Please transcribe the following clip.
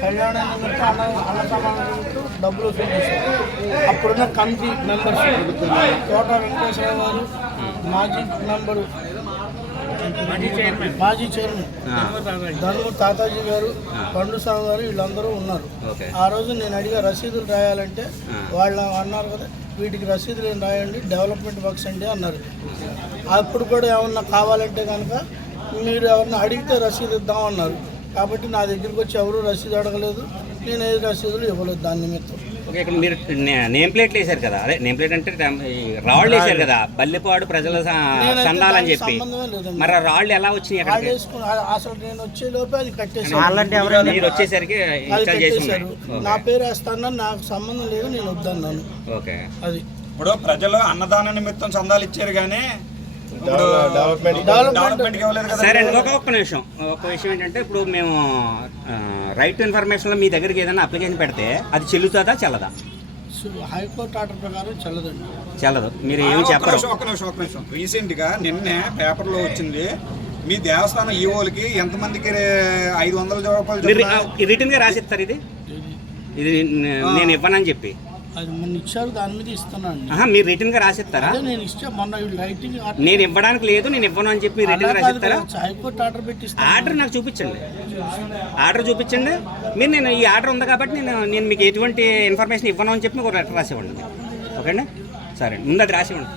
కళ్యాణ అన్న డబ్బులు చేశారు అప్పుడున్న కమిటీ మెంబర్స్ తోట వెంకటేశ్వర గారు మాజీ మెంబరు మాజీ చైర్మన్. మాజీ చైర్మన్ ఆ, ధనుము తాతాజీ గారు పండు స్వామి గారు వీళ్ళందరూ ఉన్నారు. ఆ రోజు నేను అడిగా రసీదులు రాయాలంటే వాళ్ళు అన్నారు కదా వీటికి రసీదులు ఏం రాయండి? డెవలప్మెంట్ వర్క్స్ అండి అన్నారు. అప్పుడు కూడా ఏమన్నా కావాలంటే కనుక మీరు ఎవరన్నా అడిగితే రసీదు ఇద్దామన్నారు కాబట్టి నా దగ్గరికి వచ్చి ఎవరు రసీదు అడగలేదు. నేను ఏ రసీదులు ఇవ్వలేదు దాని నిమిత్తం. ఓకే ఇక్కడ మీరు నే- నేమ్ ప్లేట్లు వేశారు కదా. అదే నేమ్ ప్లేట్ అంటే రాళ్ళు వేశారు కదా. బల్లిపాడు ప్రజల సందాలని చెప్పి. మరి ఆ రాళ్ళు ఎలా వచ్చినాయి అసలు నేను వచ్చే లోపే అది కట్టేసాను మీరు వచ్చేసరికి నా పేరు వేస్తానని నాకు సంబంధం లేదు నేను వద్దన్నాను. ఓకే. అది. ఇప్పుడు ప్రజలు అన్నదాన నిమిత్తం చందాలు ఇచ్చారు కానీ సరే అండి ఒక ఒక్క నిమిషం. ఒక విషయం ఏంటంటే ఇప్పుడు మేము రైట్ టు ఇన్ఫర్మేషన్లో మీ దగ్గరికి ఏదైనా అప్లికేషన్ పెడితే అది చెల్లుతుందా చెల్లదా? హైకోర్టు ఆర్డర్ ప్రకారం చెల్లదండి. చెల్లదు. మీరు ఏమి చెప్పరు. ఒక్క నిమిషం ఒక్క నిమిషం. రీసెంట్గా నిన్నే పేపర్లో వచ్చింది మీ దేవస్థానం ఈవోలకి ఎంతమందికి ఐదు వందల రూపాయలు మీరు చొప్పున రిటర్న్గా రాసిస్తారు ఇది? ఇది నేను ఇవ్వనని చెప్పి. అది మొన్న ఇచ్చారు దాని మీద ఇస్తున్నాను ఆహా మీరు రిటర్న్గా రాసిస్తారా? అదే నేను ఇచ్చా మొన్న రైటింగ్ నేను ఇవ్వడానికి లేదు నేను ఇవ్వను అని చెప్పి మీరు రిటర్న్గా రాసిస్తారా? హైకోర్టు ఆర్డర్ ఆర్డర్ నాకు చూపించండి. ఆర్డర్ చూపించండి. మీరు నేను ఈ ఆర్డర్ ఉంది కాబట్టి నేను నేను మీకు ఎటువంటి ఇన్ఫర్మేషన్ ఇవ్వను అని చెప్పి మీకు ఒక లెటర్ రాసివ్వండి ఓకే అండి సరే ముందు అది రాసివ్వండి